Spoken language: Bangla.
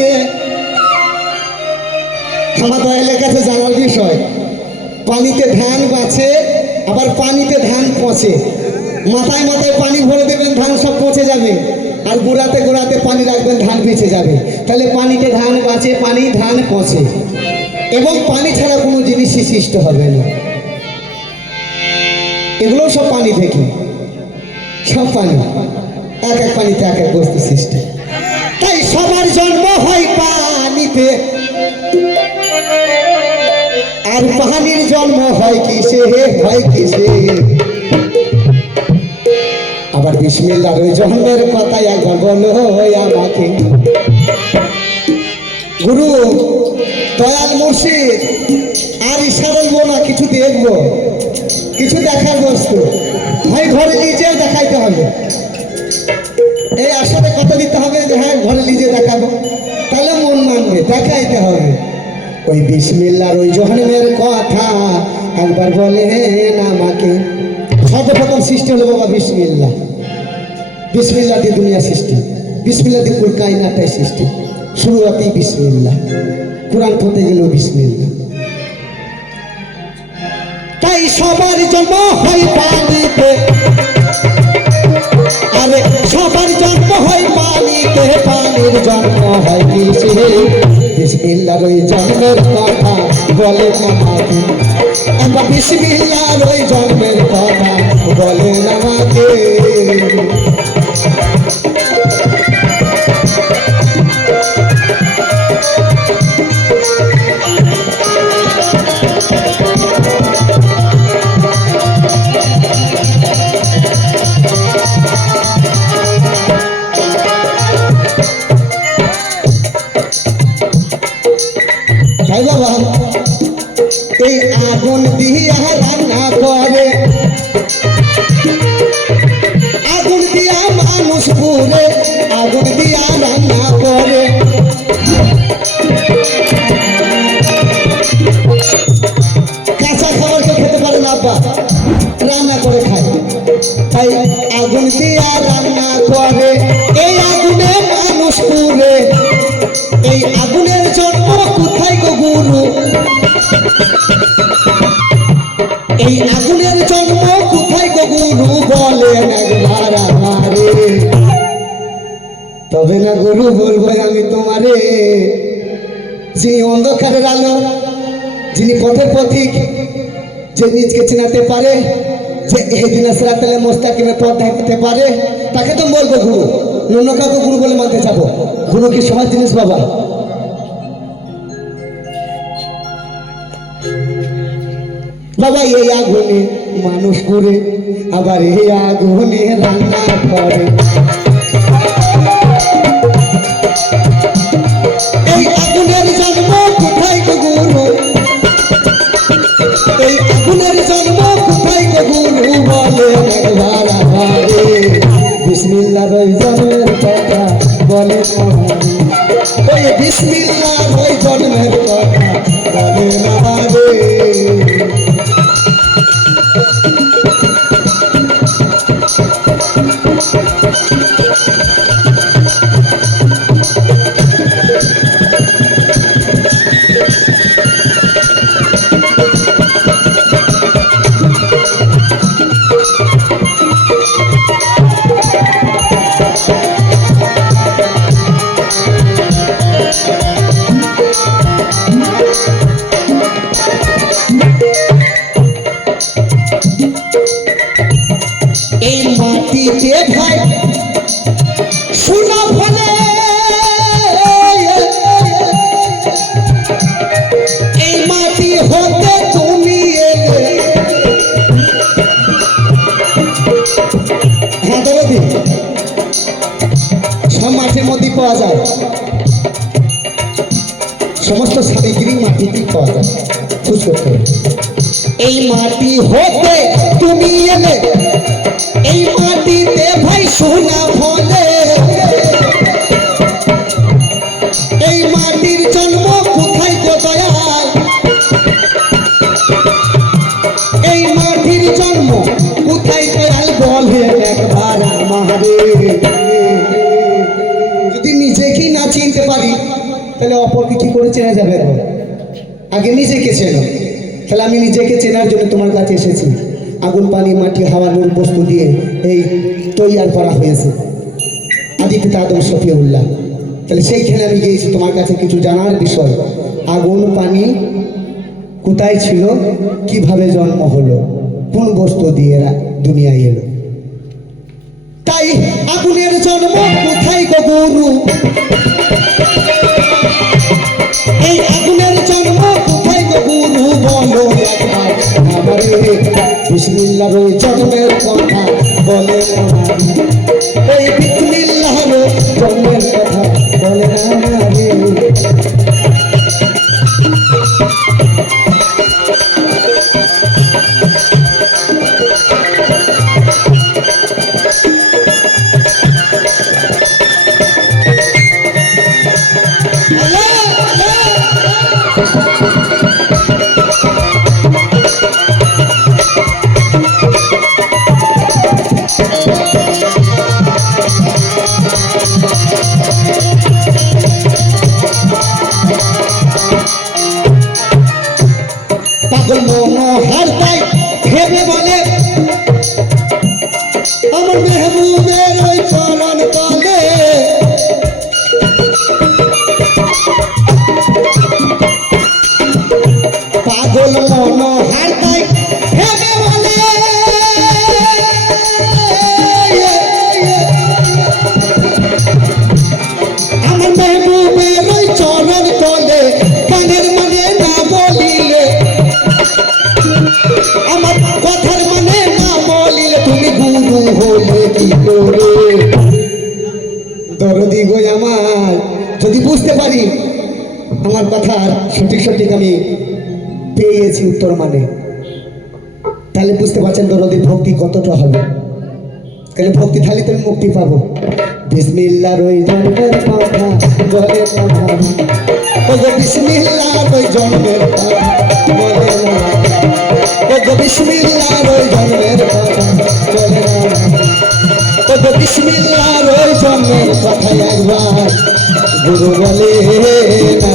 পানিতে আমার দয়ালের কাছে জানার বিষয়। পানিতে ধান বাঁচে, আবার পানিতে ধান পচে। মাথায় মাথায় পানি ভরে দেবেন, ধান সব পচে যাবে। আর গোড়াতে গোড়াতে পানি রাখবেন, ধান বেঁচে যাবে। তাহলে পানিতে ধান বাঁচে, পানি ধান পচে। এবং পানি ছাড়া কোনো জিনিসই সৃষ্ট হবে না। এগুলো সব পানি থেকে। সব পানি। এক এক পানিতে এক এক বস্তু সৃষ্টি। তাই সবার জন্ম পানিতে আর পানির জন্ম হয় কিসে হয় কিসে? আবার বিসমিল্লার ওই জন্মের কথা একবার বলো ওই আমাকে। গুরু, দয়াল মুর্শিদ, আর ইশারা না, কিছু দেখব। কিছু দেখার বস্তু। ভাই, ঘরে নিজেও দেখাইতে হবে। এই আসলে কত দিতে হবে যে হ্যাঁ ঘরে নিজে দেখাবো। দেখাইতে হবে। ওই বিসমিল্লার ওই জহনের কথা একবার বলেন আমাকে। সর্বপ্রথম সৃষ্টি হলো বাবা বিসমিল্লা। বিসমিল্লা দিয়ে দুনিয়া সৃষ্টি। বিসমিল্লা দিয়ে কুল কায়নাটাই সৃষ্টি। শুরুয়াতেই বিসমিল্লা। কোরআন পড়তে গেলেও বিসমিল্লা। তাই সবার জন্ম হয় পানিতে। আরে সবার জন্ম হয় পানিতে। পানির জন্ম হয় কিসে? বিসমিল্লার ওই জন্মের কথা বলে আমাকে আমরা বিসমিল্লার ওই জন্মের কথা বলে আমাকে দিয়া রান্না করে। এই আগুনে মানুষ পুরে। এই আগুনের জন্ম কোথায় গো গুরু? এই আগুনের জন্ম কোথায় গো গুরু বলেন একবার আমারে। তবে না গুরু বলব আমি তোমারে যিনি অন্ধকারের আলো, যিনি পথের পথিক যে নিজকে চেনাতে পারে যে এই দিন আসরাতালে মোস্তাকিমের পথ দেখাতে পারে, তাকে তো বলব গুরু। অন্য কাউকে গুরু বলে মানতে যাব গুরু কি সহজ জিনিস বাবা? বাবা, এই আগুনে মানুষ করে, আবার এই আগুনে রান্না করে। পাওয়া যায়। সমস্ত সামগ্রী মাটিতেই পাওয়া যায়। খুশ করতে এই মাটি হতে তুমি এলে। এই মাটিতে ভাই সোনা ফলে। চিনতে পারি, তাহলে অপরকে কি করে চেনা যাবে? আগে নিজেকে চেনো। তাহলে আমি নিজেকে চেনার জন্য তোমার কাছে এসেছি। আগুন, পানি, মাটি, হাওয়া, নুন, বস্তু দিয়ে এই তৈয়ার করা হয়েছে। আদি পিতা আদম শফিউল্লাহ তাহলে সেইখানে আমি গিয়েছি, তোমার কাছে কিছু জানার বিষয়। আগুন, পানি কোথায় ছিল? কীভাবে জন্ম হলো? কোন বস্তু দিয়ে দুনিয়ায় এলো? তাই আগুনের জন্ম কোথায় গো গুরু? ওই জন্মের কথা বলে এই এই বিসমিল্লাহর জন্মের আমার হলে কি করে দরদি আমার যদি বুঝতে পারি আমার সঠিক সঠিক আমি পেয়ে গেছি উত্তর মানে তাহলে বুঝতে পারছেন দরদি ভক্তি কতটা হবে। তাহলে ভক্তি থালি তুমি মুক্তি পাবো। বিসমিল্লা ওই জন্মের কথা বলে না ওগো বিসমিল্লার ওই জন্মের কথা বিসমিল্লার ওই জন্মের ওগো বিসমিল্লার ওই জন্মের কথা একবার গুরু বলে না।